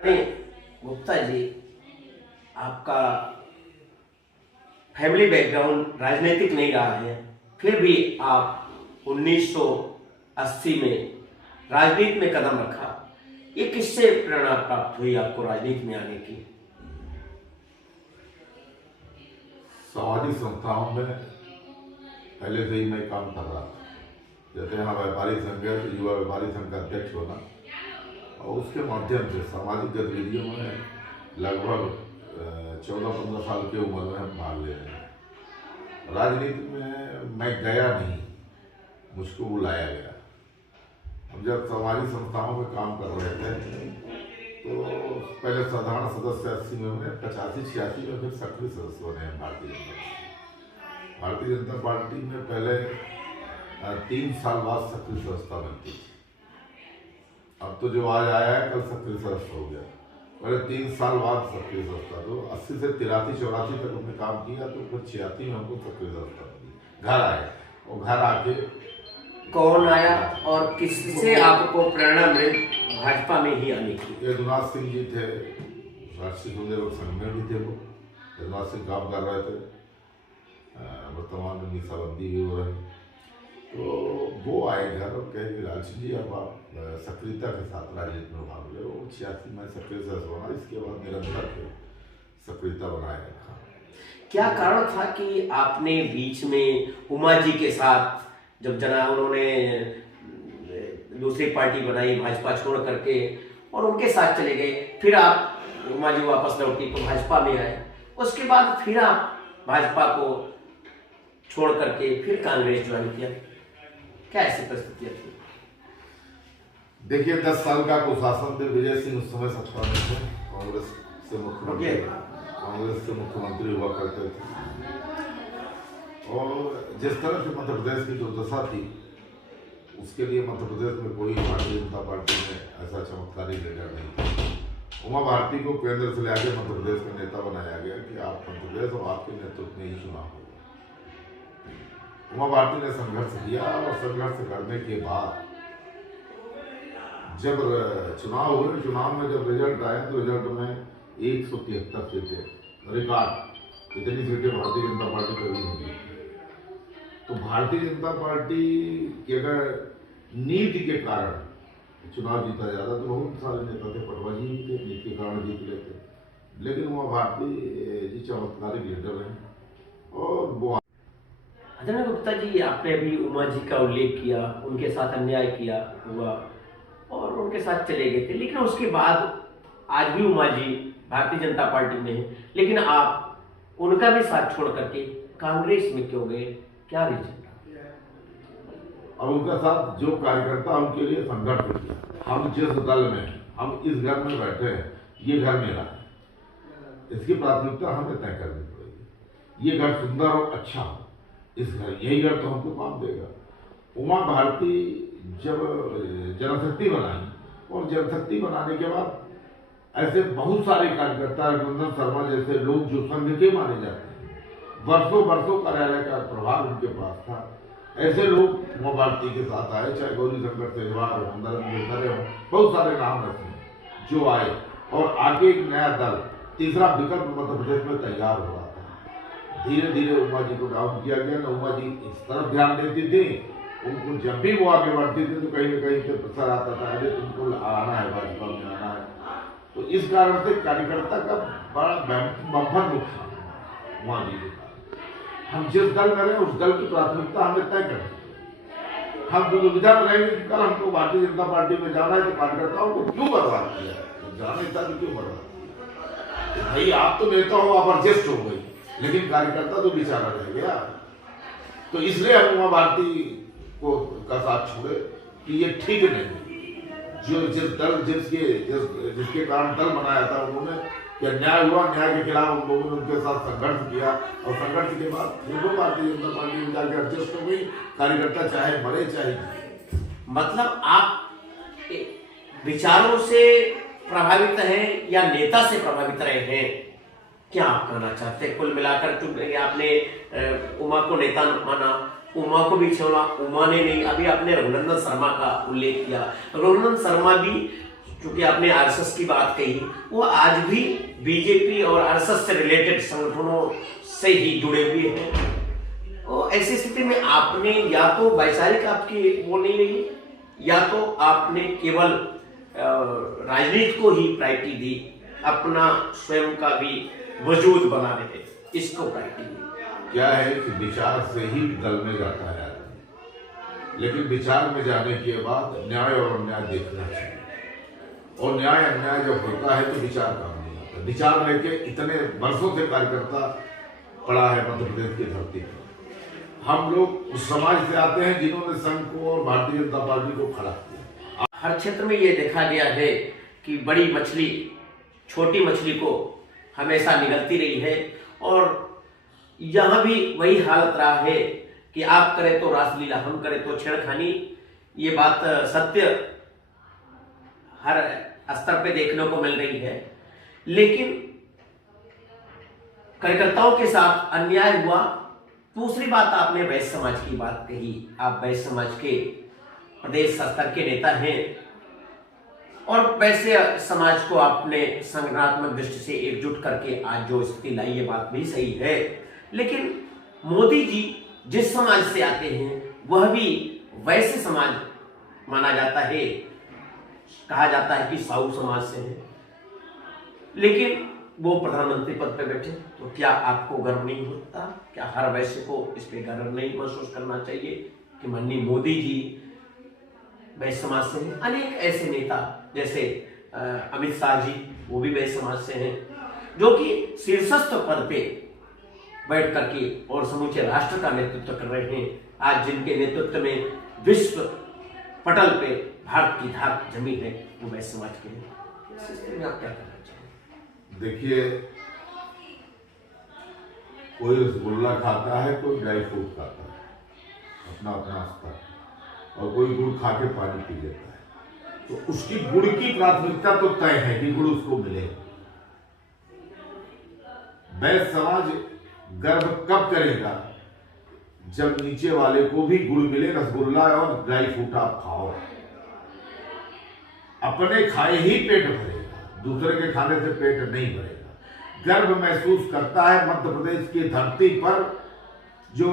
अरे गुप्ता जी, आपका family background राजनीतिक नहीं रहा है, फिर भी आप 1980 में राजनीति में कदम रखा। ये किससे प्रेरणा प्राप्त हुई आपको राजनीति में आने की? सामाजिक संस्थाओं में पहले से ही मैं काम कर रहा था। जैसे यहाँ व्यापारी संघ है, युवा व्यापारी संघ का अध्यक्ष होना, और उसके माध्यम से सामाजिक गतिविधियों में लगभग 14-15 साल की उम्र में हम भाग ले रहे हैं। राजनीति में मैं गया नहीं, मुझको बुलाया गया। हम जब सामाजिक संस्थाओं में काम कर रहे थे तो पहले साधारण सदस्य 80 में, 85-86 में फिर सक्रिय सदस्य बने हैं भारतीय जनता पार्टी में। पहले 3 साल बाद सक्रिय सदस्यता बनती थी। अब तो जो आज आया है कल सक्रिय सदस्य हो गया। पहले 3 साल बाद सक्रिय सदस्यता, तो 80 से 83-84 तक हमने काम किया, तो फिर 86 में हमको सक्रिय सदस्यता मिली। घर आए और घर आके कौन आया और किससे आपको प्रेरणा मिली भाजपा में ही आने की? यदुनाथ सिंह जी थे, राष्ट्रीय स्वयंसेवक संघ में भी थे। वो यदुनाथ सिंह काम कर रहे थे, वर्तमान में मीसाबंदी भी हो रही। तो वो आए घर और कहे कि लाल सिंह जी अब आप सक्रियता के साथ राजनीति में भाग ले। वो 86 में सक्रिय सदस्य बना, इसके बाद निरंतर सक्रियता बनाए रखा। क्या कारण था कि आपने बीच में उमा जी के साथ जब उन्होंने दूसरी पार्टी बनाई भाजपा छोड़ करके और उनके साथ चले गए, फिर आप उमा जी वापस लौटी तो भाजपा में आए, उसके बाद फिर आप भाजपा को छोड़ करके फिर कांग्रेस ज्वाइन किया? क्या ऐसी परिस्थितियां थी? देखिए, 10 साल का कुशासन थे। विजय सिंह उस समय सत्ता में थे, कांग्रेस से मुख्यमंत्री हुआ करते थे। और जिस तरह से मध्य प्रदेश की जो दशा थी, उसके लिए मध्य प्रदेश में कोई भारतीय जनता पार्टी में ऐसा चमत्कारी लीडर नहीं था। उमा भारती को केंद्र से लेकर मध्य प्रदेश का नेता बनाया गया कि आप मध्य प्रदेश और आपके नेतृत्व में ही चुनाव होगा। उमा भारती ने संघर्ष किया और संघर्ष करने के बाद जब चुनाव हुए, चुनाव में जब रिजल्ट आया तो रिजल्ट में 173 सीटें, रिकॉर्ड। इतनी सीटें भारतीय जनता पार्टी कभी नहीं जीती। तो भारतीय जनता पार्टी के अगर नीति के कारण चुनाव जीता जाता तो बहुत सारे नेता थे, पटवा जी भी थे, नीति के कारण जीत लेते। लेकिन उमा भारती जी चमत्कारिक लीडर हैं और वो। आदरणीय गुप्ता जी, आपने अभी उमा जी का उल्लेख किया, उनके साथ अन्याय किया हुआ और उनके साथ चले गए थे, लेकिन उसके बाद आज भी उमा जी भारतीय जनता पार्टी में है, लेकिन आप उनका भी साथ छोड़ करके कांग्रेस में क्यों गए? क्या रीजन? और उनका साथ जो कार्यकर्ता उनके लिए संघर्ष किया। हम जिस दल में, हम इस घर में बैठे हैं, ये घर मेरा है, इसकी प्राथमिकता हमें तय करनी पड़ेगी। ये घर सुंदर और अच्छा हो, इस घर, यही घर तो हमको काम देगा। उमा भारती जब जनशक्ति बनाई, और जनशक्ति बनाने के बाद ऐसे बहुत सारे कार्यकर्ता, रघुनंदन शर्मा जैसे लोग जो संघ के माने जाते हैं, वर्षों कार्यालय का प्रभाव उनके पास था, ऐसे लोग उमा भारती के साथ आए। चाहे गौरी शंकर सेहवाग हो, बहुत सारे नाम ऐसे जो आए और आगे एक नया दल, तीसरा विकल्प मध्य प्रदेश में तैयार हो रहा था। धीरे धीरे उमा जी को डाउन किया गया। न उमा जी इस तरफ ध्यान देती थी, उनको जब भी वो आगे बढ़ती थी तो कहीं न कहीं से प्रसार आता था, अरे तुमको आना है, भाजपा में आना है। तो इस कारण से कार्यकर्ता का बड़ा बम्पर नुकसान उमा जी के। हम जिस दल में रहे उस दल की प्राथमिकता हमें तय करनी। हम दुविधा में रहेंगे कि कल हमको भारतीय जनता पार्टी में जाना है, तो कार्यकर्ताओं को क्यों बर्बाद किया? जाने था तो क्यों बर्बाद किया? भाई, आप तो नेता हो, आप एडजस्ट हो गई, लेकिन कार्यकर्ता तो बेचारा रह गया। तो इसलिए हम उमा भारती को का साथ छोड़े कि ये ठीक नहीं। जो जिसके कारण दल बनाया था, उन्होंने क्या न्याय हुआ, न्याय के खिलाफ उन लोगों ने उनके साथ संघर्ष किया, और संघर्ष के बाद फिर वो भारतीय जनता पार्टी में जाकर एडजस्ट हो गई। कार्यकर्ता चाहे मरे चाहे। मतलब आप विचारों से प्रभावित हैं या नेता से प्रभावित रहे हैं? क्या आप कहना चाहते हैं? कुल मिलाकर क्योंकि आपने उमा को नेता माना, उमा को भी छोड़ा, उमा ने नहीं। अभी आपने रघुनंदन शर्मा का उल्लेख किया, रघुनंदन शर्मा भी चूंकि आपने आरएसएस की बात कही, वो आज भी बीजेपी और आरएसएस से रिलेटेड संगठनों से ही जुड़े हुए हैं। तो ऐसी स्थिति में आपने या तो वैचारिक आपकी वो नहीं रही, या तो आपने केवल राजनीति को ही प्रायोरिटी दी, अपना स्वयं का भी वजूद बना रहे, इसको प्रायोरिटी दी। क्या है कि विचार से ही दल में जाता है आदमी, लेकिन विचार में जाने के बाद न्याय और अन्याय देखना चाहिए, और न्याय अन्याय जब होता है तो विचार काम नहीं आता। विचार लेके इतने वर्षों से कार्यकर्ता पड़ा है मध्य प्रदेश की धरती पर। हम लोग उस समाज से आते हैं जिन्होंने संघ को और भारतीय जनता पार्टी को खड़ा किया। हर क्षेत्र में ये देखा गया है कि बड़ी मछली छोटी मछली को हमेशा निगलती रही है, और यहाँ भी वही हालत रहा है कि आप करें तो रासलीला, हम करें तो छेड़खानी। ये बात सत्य हर स्तर पे देखने को मिल रही है। लेकिन कार्यकर्ताओं के साथ अन्याय हुआ। दूसरी बात, आपने वैश्य समाज की बात कही। आप वैश्य समाज के प्रदेश स्तर के नेता हैं, और वैश्य समाज को आपने संगठनात्मक दृष्टि से एकजुट करके आज जो स्थिति लाई, ये बात भी सही है। लेकिन मोदी जी जिस समाज से आते हैं वह भी वैश्य समाज माना जाता है, कहा जाता है कि साहू समाज से है, लेकिन वो प्रधानमंत्री पद पे बैठे। तो क्या आपको गर्व नहीं होता? क्या हर वैश्य को इस पे गर्व नहीं महसूस करना चाहिए कि माननीय मोदी जी वैश्य समाज से हैं? अनेक ऐसे नेता जैसे अमित शाह जी, वो भी वैश्य समाज से हैं, जो कि शीर्षस्थ पद पे बैठ करके और समूचे राष्ट्र का नेतृत्व कर रहे हैं। आज जिनके नेतृत्व में विश्व पटल पे भारत की धाक जमी है, वो वैश्य समाज के हैं। इस स्थिति में आप क्या करना चाहिए? देखिए, कोई रसगुल्ला खाता है, कोई ड्राई फ्रूट खाता है, अपना अपना स्तर, और कोई गुड़ खा के पानी पी लेता है। तो उसकी गुड़ की प्राथमिकता तो तय है कि गुड़ उसको मिले। वैश्य समाज गर्व कब करेगा? जब नीचे वाले को भी गुड़ मिले, रसगुल्ला और ड्राई फ्रूट आप खाओ। अपने खाए ही पेट भरेगा, दूसरे के खाने से पेट नहीं भरेगा। गर्व महसूस करता है मध्य प्रदेश की धरती पर जो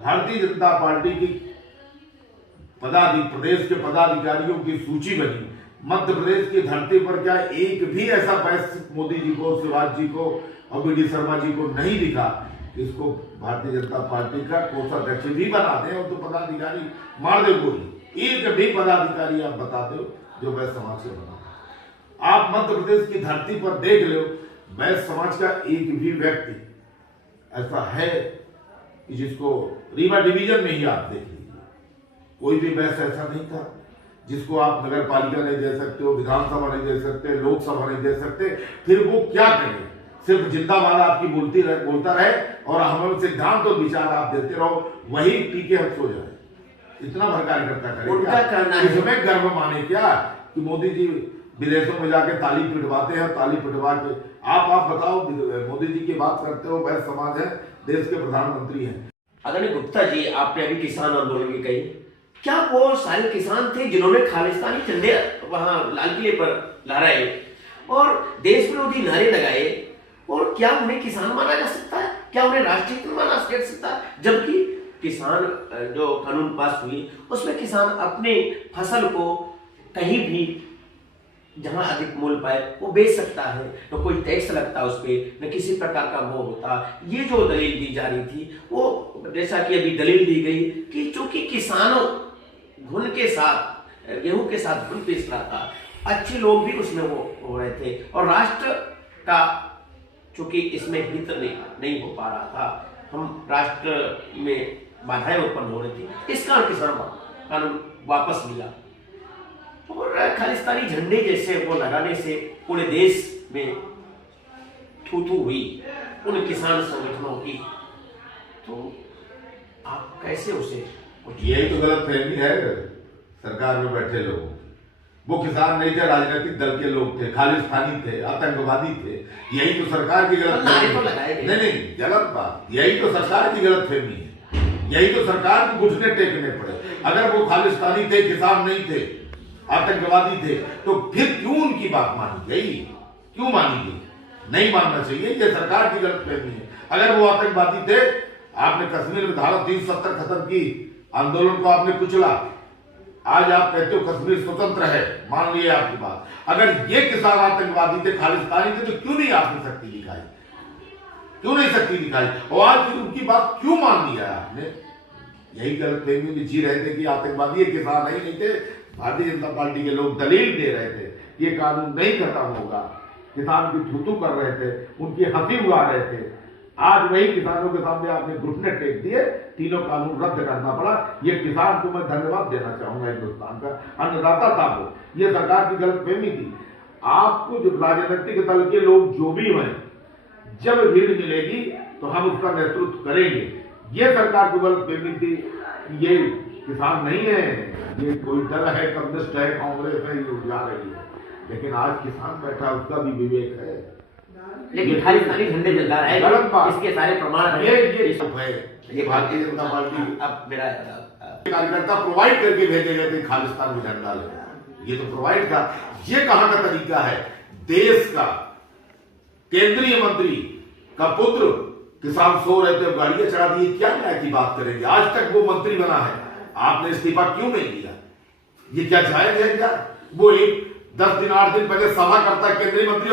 भारतीय जनता पार्टी की प्रदेश के पदाधिकारियों की सूची बनी। मध्य प्रदेश की धरती पर क्या एक भी ऐसा वैश्य मोदी जी को, शिवराज जी को और वी डी शर्मा जी को नहीं दिखा? इसको भारतीय जनता पार्टी का कोषाध्यक्ष भी बना दे और तो पदाधिकारी मार दे गोली। एक भी पदाधिकारी आप बता दो जो वैश्य समाज से बना। आप मध्य प्रदेश की धरती पर देख लो, वैश्य समाज का एक भी व्यक्ति ऐसा है कि जिसको रीवा डिवीजन में ही आप देख लीजिए, कोई भी वैश्य ऐसा नहीं था जिसको आप नगर पालिका नहीं दे सकते हो, विधानसभा नहीं दे सकते, लोकसभा नहीं दे सकते। फिर वो क्या करे? सिर्फ जिंदाबाद आपकी बोलता रहे और हम सिद्धांत और विचार आप देते रहो, वही पी के हम सो जाए। इतना भर कार्यकर्ता करें, इसमें गर्व माने क्या कि मोदी जी विदेशों में जाके ताली पिटवाते हैं, ताली पिटवा के आप बताओ, मोदी जी की बात करते हो, वैश्य समाज है, देश के प्रधानमंत्री हैं। आदरणीय गुप्ता जी, आपने अभी किसान आंदोलन की कही, क्या वो सारे किसान थे जिन्होंने खालिस्तानी झंडे वहां लाल किले पर लहराए और देश विरोधी नारे लगाए? और क्या उन्हें किसान माना जा सकता है? क्या उन्हें राष्ट्रीय हित माना जा सकता है? जबकि किसान जो कानून पास हुई उसमें किसान अपने फसल को कहीं भी जहां अधिक मूल्य पाए वो बेच सकता है, तो कोई टैक्स लगता उस पर, न किसी प्रकार का वो होता। ये जो दलील दी जा रही थी, वो जैसा कि अभी दलील दी गई कि चूंकि किसानों घुन के साथ, गेहूं के साथ घुन पीस रहा था, अच्छे लोग भी उसमें वो हो रहे थे, और राष्ट्र का चूंकि इसमें हित नहीं हो पा रहा था, हम राष्ट्र में बाधाएं उत्पन्न हो रही थी, इस कारण किसान कानून वापस लिया। और खालिस्तानी झंडे जैसे वो लगाने से पूरे देश में थू-थू हुई उन किसान संगठनों की, तो आप कैसे उसे? यही तो गलत फहमी है सरकार में बैठे लोगों की। वो किसान नहीं थे, राजनीतिक दल के लोग थे, खालिस्तानी थे, आतंकवादी थे। यही तो सरकार की गलत फहमी। नहीं, गलत बात। यही तो सरकार की गलत फहमी है, यही तो सरकार को घुटने टेकने पड़े। अगर वो खालिस्तानी थे, किसान नहीं थे, आतंकवादी थे, तो फिर क्यों उनकी बात मानी गई? क्यों मानी गई? नहीं मानना चाहिए, ये सरकार की गलतफहमी है। अगर वो आतंकवादी थे, आपने कश्मीर में धारा 370 खत्म की, आंदोलन को आपने कुचला, आज आप कहते हो कश्मीर स्वतंत्र है, मान लिए आपकी बात। अगर ये किसान आतंकवादी थे, खालिस्तानी थे, तो क्यों नहीं आपने शक्ति दिखाई? क्यों नहीं शक्ति दिखाई? और आज फिर उनकी बात क्यों मान लिया आपने? यही गलतफहमी में जी रहे थे कि आतंकवादी किसान नहीं थे। भारतीय जनता पार्टी के लोग दलील दे रहे थे कि ये कानून नहीं खत्म होगा, किसान की थूथू कर रहे थे, उनकी हंसी उड़ा रहे थे। आज वही किसानों के सामने आपने घुटने टेक दिए, तीनों कानून रद्द करना पड़ा। ये किसान को मैं धन्यवाद देना चाहूंगा, हिंदुस्तान का अन्नदाता था वो। ये सरकार की गलतफहमी थी। आपको जो राजनीतिक दल के लोग जो भी हैं, जब रीढ़ मिलेगी तो हम उसका नेतृत्व करेंगे। ये सरकार की गलतफहमी थी, ये किसान नहीं है, ये कोई दल है, कम्युनिस्ट है, कांग्रेस है, ये उलझा रही है। लेकिन आज किसान बैठा, उसका भी विवेक है। लेकिन खालिस्तानी झंडे जला रहा है, गलत बात। इसके सारे प्रमाण हैं। ये भारतीय जनता पार्टी अब मेरा कार्यकर्ता प्रोवाइड करके भेजे गए थे खालिस्तान में झंडा ले, ये तो प्रोवाइड था। ये कहां का तरीका है? देश का केंद्रीय मंत्री का पुत्र किसान सो रहे थे, गाड़ियां चढ़ा दी, क्या न्याय की बात करेंगे? आज तक वो मंत्री बना है, आपने इस्तीफा क्यों नहीं दिया? ये क्या जायज है? क्या वो एक 10 दिन 8 दिन पहले सभा करता केंद्रीय मंत्री